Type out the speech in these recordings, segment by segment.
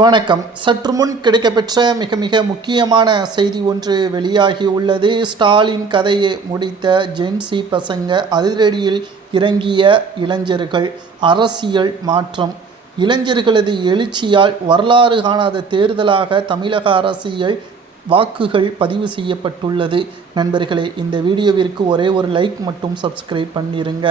வணக்கம். சற்று முன் கிடைக்கப்பெற்ற மிக முக்கியமான செய்தி ஒன்று வெளியாகி உள்ளது. ஸ்டாலின் கதையை முடித்த ஜென்சி பசங்க, அதிரடியில் இறங்கிய இளைஞர்கள், அரசியல் மாற்றம். இளைஞர்களது எழுச்சியால் வரலாறு காணாத தேர்தலாக தமிழக அரசியல் வாக்குகள் பதிவு செய்யப்பட்டுள்ளது. நண்பர்களே, இந்த வீடியோவிற்கு ஒரே ஒரு லைக் மற்றும் சப்ஸ்கிரைப் பண்ணிருங்க.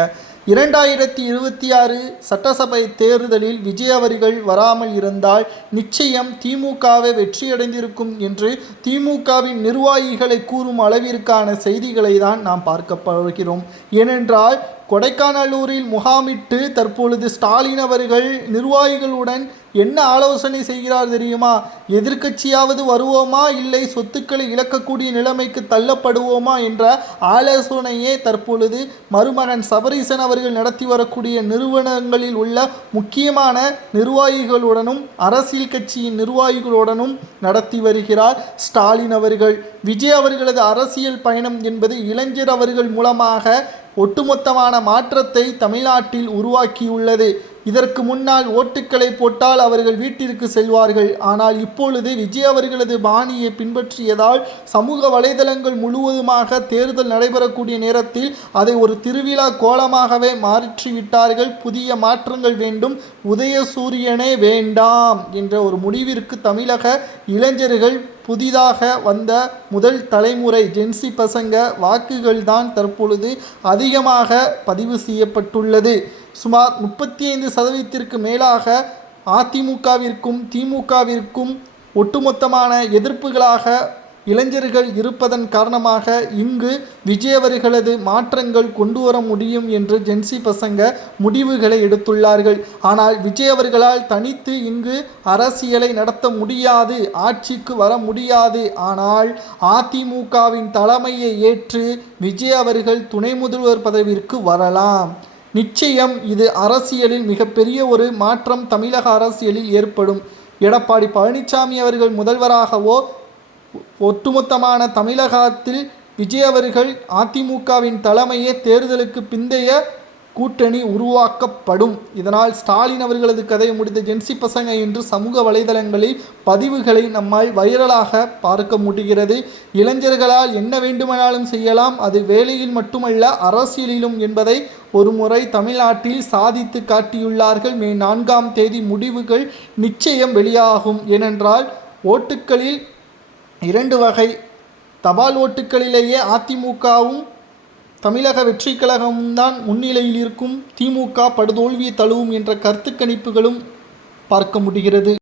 2026 சட்டசபை தேர்தலில் விஜய் அவர்கள் வராமல் இருந்தால் நிச்சயம் திமுகவை வெற்றியடைந்திருக்கும் என்று திமுகவின் நிர்வாகிகளை கூறும் அளவிற்கான செய்திகளை தான் நாம் பார்க்க போகிறோம். ஏனென்றால் கொடைக்கானலூரில் முகாமிட்டு தற்பொழுது ஸ்டாலின் அவர்கள் நிர்வாகிகளுடன் என்ன ஆலோசனை செய்கிறார் தெரியுமா? எதிர்க்கட்சியாவது வருவோமா, இல்லை சொத்துக்களை இழக்கக்கூடிய நிலைமைக்கு தள்ளப்படுவோமா என்ற ஆலோசனையே தற்பொழுது மருமகன் சபரீசன் அவர்கள் நடத்தி வரக்கூடிய நிறுவனங்களில் உள்ள முக்கியமான நிர்வாகிகளுடனும் அரசியல் கட்சியின் நிர்வாகிகளுடனும் நடத்தி வருகிறார் ஸ்டாலின் அவர்கள். விஜய் அவர்களது அரசியல் பயணம் என்பது இளைஞர் அவர்கள் மூலமாக ஒட்டுமொத்தமான மாற்றத்தை தமிழ்நாட்டில் உருவாக்கியுள்ளது. இதற்கு முன்னால் ஓட்டுக்களை போட்டால் அவர்கள் வீட்டிற்கு செல்வார்கள். ஆனால் இப்பொழுது விஜய் அவர்களது பாணியை பின்பற்றியதால் சமூக வலைதளங்கள் முழுவதுமாக தேர்தல் நடைபெறக்கூடிய நேரத்தில் அதை ஒரு திருவிழா கோலமாகவே மாற்றிவிட்டார்கள். புதிய மாற்றங்கள் வேண்டும், உதயசூரியனே வேண்டாம் என்ற ஒரு முடிவிற்கு தமிழக இளைஞர்கள், புதிதாக வந்த முதல் தலைமுறை ஜென்சி பசங்க வாக்குகள் தான் தற்பொழுது அதிகமாக பதிவு செய்யப்பட்டுள்ளது. சுமார் 35% மேலாக அதிமுகவிற்கும் திமுகவிற்கும் ஒட்டுமொத்தமான எதிர்ப்புகளாக இளைஞர்கள் இருப்பதன் காரணமாக இங்கு விஜய் அவர்களது மாற்றங்கள் கொண்டு வர முடியும் என்று ஜென்சி பசங்க முடிவுகளை எடுத்துள்ளார்கள். ஆனால் விஜய் அவர்களால் தனித்து இங்கு அரசியலை நடத்த முடியாது, ஆட்சிக்கு வர முடியாது. ஆனால் அதிமுகவின் தலைமையை ஏற்று விஜய் அவர்கள் துணை முதல்வர் பதவிக்கு வரலாம். நிச்சயம் இது அரசியலில் மிகப்பெரிய ஒரு மாற்றம் தமிழக அரசியலில் ஏற்படும். எடப்பாடி பழனிசாமி அவர்கள் முதல்வராகவோ, ஒட்டுமொத்தமான தமிழகத்தில் விஜய் அவர்கள் அதிமுகவின் தலைமையே தேர்தலுக்கு பிந்தைய கூட்டணி உருவாக்கப்படும். இதனால் ஸ்டாலின் அவர்களது கதையை முடித்த ஜென்சி பசங்க என்று சமூக வலைதளங்களில் பதிவுகளை நம்மால் வைரலாக பார்க்க முடிகிறது. இளைஞர்களால் என்ன வேண்டுமானாலும் செய்யலாம், அது வேலையில் மட்டுமல்ல அரசியலிலும் என்பதை ஒரு முறை தமிழ்நாட்டில் சாதித்து காட்டியுள்ளார்கள். மே 4ஆம் தேதி முடிவுகள் நிச்சயம் வெளியாகும். ஏனென்றால் ஓட்டுக்களில் 2 வகை. தபால் ஓட்டுக்களிலேயே அதிமுகவும் தமிழக வெற்றி கழகமும் தான் முன்னிலையில் இருக்கும். திமுக படுதோல்வியை தழுவும் என்ற கருத்து கணிப்புகளும் பார்க்க முடிகிறது.